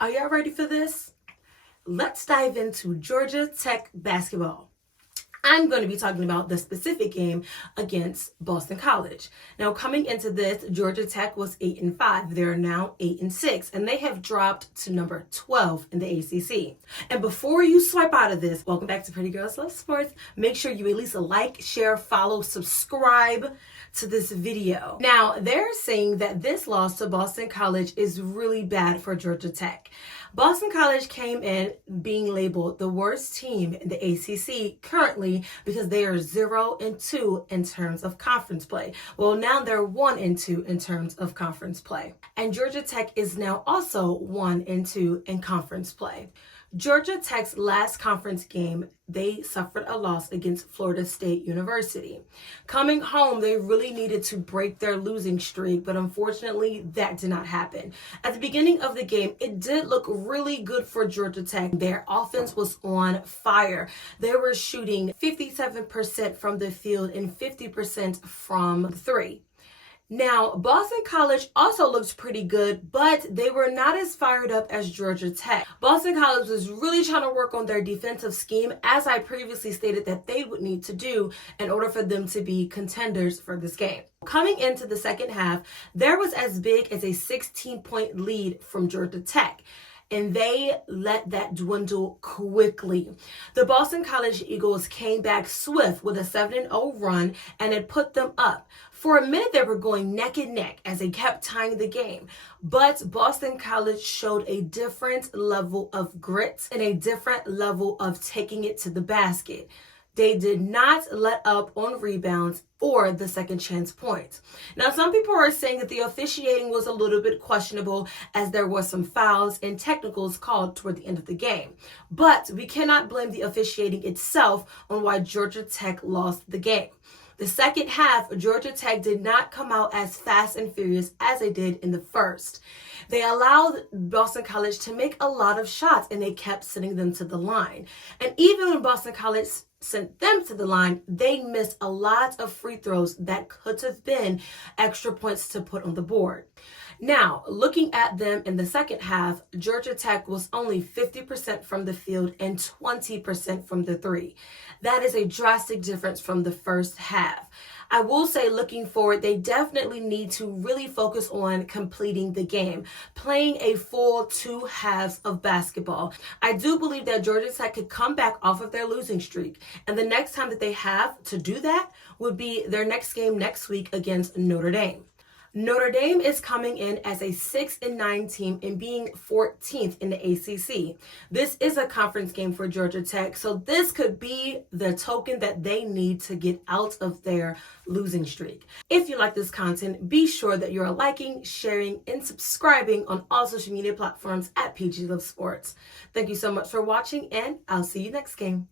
Are y'all ready for this? Let's dive into Georgia Tech basketball. I'm going to be talking about the specific game against Boston College. Now, coming into this, Georgia Tech was 8-5. They are now 8-6, and they have dropped to number 12 in the ACC. And before you swipe out of this, welcome back to Pretty Girls Love Sports. Make sure you at least like, share, follow, subscribe to this video. Now, they're saying that this loss to Boston College is really bad for Georgia Tech. Boston College came in being labeled the worst team in the ACC currently because they are 0-2 in terms of conference play. Well, now they're 1-2 in terms of conference play. And Georgia Tech is now also 1-2 in conference play. Georgia Tech's last conference game, they suffered a loss against Florida State University. Coming home, they really needed to break their losing streak, but unfortunately, that did not happen. At the beginning of the game, it did look really good for Georgia Tech. Their offense was on fire. They were shooting 57% from the field and 50% from three. Now, Boston College also looked pretty good, but they were not as fired up as Georgia Tech. Boston College was really trying to work on their defensive scheme, as I previously stated that they would need to do in order for them to be contenders for this game. Coming into the second half, there was as big as a 16-point lead from Georgia Tech, and they let that dwindle quickly. The Boston College Eagles came back swift with a 7-0 run, and it put them up. For a minute, they were going neck and neck as they kept tying the game. But Boston College showed a different level of grit and a different level of taking it to the basket. They did not let up on rebounds or the second chance points. Now, some people are saying that the officiating was a little bit questionable as there were some fouls and technicals called toward the end of the game. But we cannot blame the officiating itself on why Georgia Tech lost the game. The second half, Georgia Tech did not come out as fast and furious as they did in the first. They allowed Boston College to make a lot of shots, and they kept sending them to the line. And even when Boston College sent them to the line, they missed a lot of free throws that could have been extra points to put on the board. Now, looking at them in the second half, Georgia Tech was only 50% from the field and 20% from the three. That is a drastic difference from the first half. I will say, looking forward, they definitely need to really focus on completing the game, playing a full 2 halves of basketball. I do believe that Georgia Tech could come back off of their losing streak, and the next time that they have to do that would be their next game next week against Notre Dame. Notre Dame is coming in as a 6-9 team and being 14th in the ACC. This is a conference game for Georgia Tech, so this could be the token that they need to get out of their losing streak. If you like this content, be sure that you're liking, sharing, and subscribing on all social media platforms at PG Love Sports. Thank you so much for watching, and I'll see you next game.